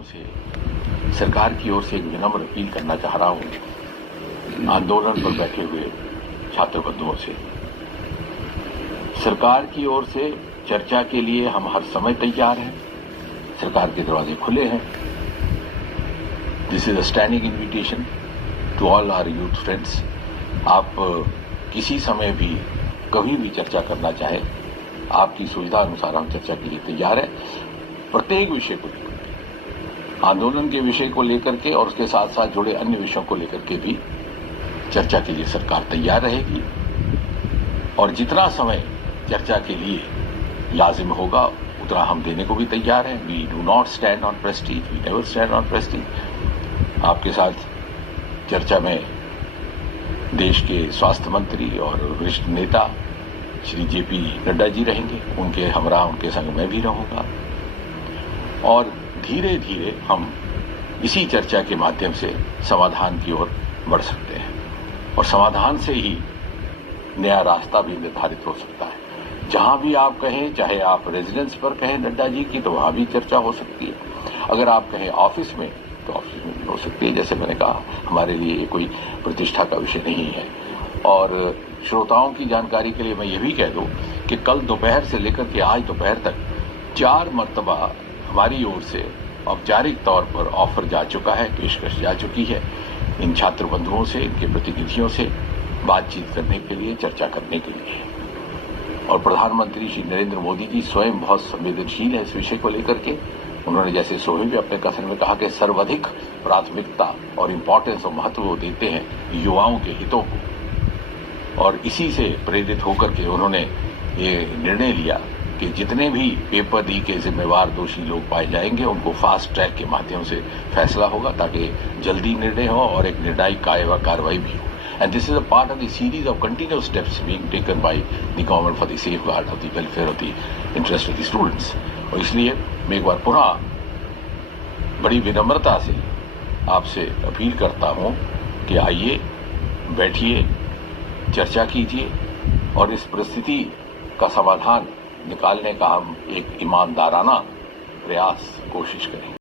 माध्यम से सरकार की ओर से एक विनम्र अपील करना चाह रहा हूं आंदोलन पर बैठे हुए छात्र बंधुओं से। सरकार की ओर से चर्चा के लिए हम हर समय तैयार हैं। सरकार के दरवाजे खुले हैं। This is a standing invitation to all our youth friends. आप किसी समय भी कभी भी चर्चा करना चाहे, आपकी सुविधा अनुसार हम चर्चा के लिए तैयार है। प्रत्येक विषय को लेकर के, आंदोलन के विषय को लेकर के और उसके साथ साथ जुड़े अन्य विषयों को लेकर के भी चर्चा के लिए सरकार तैयार रहेगी। और जितना समय चर्चा के लिए लाजिम होगा उतना हम देने को भी तैयार हैं। We do not stand on prestige, we never stand on prestige. आपके साथ चर्चा में देश के स्वास्थ्य मंत्री और वरिष्ठ नेता श्री जेपी नड्डा जी रहेंगे। उनके हमरा उनके संग मैं भी रहूंगा और धीरे धीरे हम इसी चर्चा के माध्यम से समाधान की ओर बढ़ सकते हैं और समाधान से ही नया रास्ता भी निर्धारित हो सकता है। जहां भी आप कहें, चाहे आप रेजिडेंस पर कहें नड्डा जी की, तो वहां भी चर्चा हो सकती है। अगर आप कहें ऑफिस में, तो ऑफिस में भी हो सकती है। जैसे मैंने कहा, हमारे लिए ये कोई प्रतिष्ठा का विषय नहीं है। और श्रोताओं की जानकारी के लिए मैं ये भी कह दूं कि कल दोपहर से लेकर के आज दोपहर तक 4 मरतबा हमारी ओर से औपचारिक तौर पर ऑफर जा चुका है, पेशकश जा चुकी है इन छात्र बंधुओं से, इनके प्रतिनिधियों से बातचीत करने के लिए, चर्चा करने के लिए। और प्रधानमंत्री श्री नरेंद्र मोदी जी स्वयं बहुत संवेदनशील है इस विषय को लेकर के। उन्होंने जैसे सोहे भी अपने कथन में कहा कि सर्वाधिक प्राथमिकता और इम्पोर्टेंस और महत्व वो देते हैं युवाओं के हितों को। और इसी से प्रेरित होकर के उन्होंने ये निर्णय लिया कि जितने भी पेपर लीक के जिम्मेवार दोषी लोग पाए जाएंगे उनको फास्ट ट्रैक के माध्यम से फैसला होगा, ताकि जल्दी निर्णय हो और एक निर्णायक कार्रवाई भी हो। And this is a part of the series of continuous steps being taken by the government for the safeguard of the welfare of the interest of the students. और इसलिए मैं एक बार पुनः बड़ी विनम्रता से आपसे अपील करता हूं कि आइए, बैठिए, चर्चा कीजिए और इस परिस्थिति का समाधान निकालने का हम एक ईमानदाराना प्रयास कोशिश करें।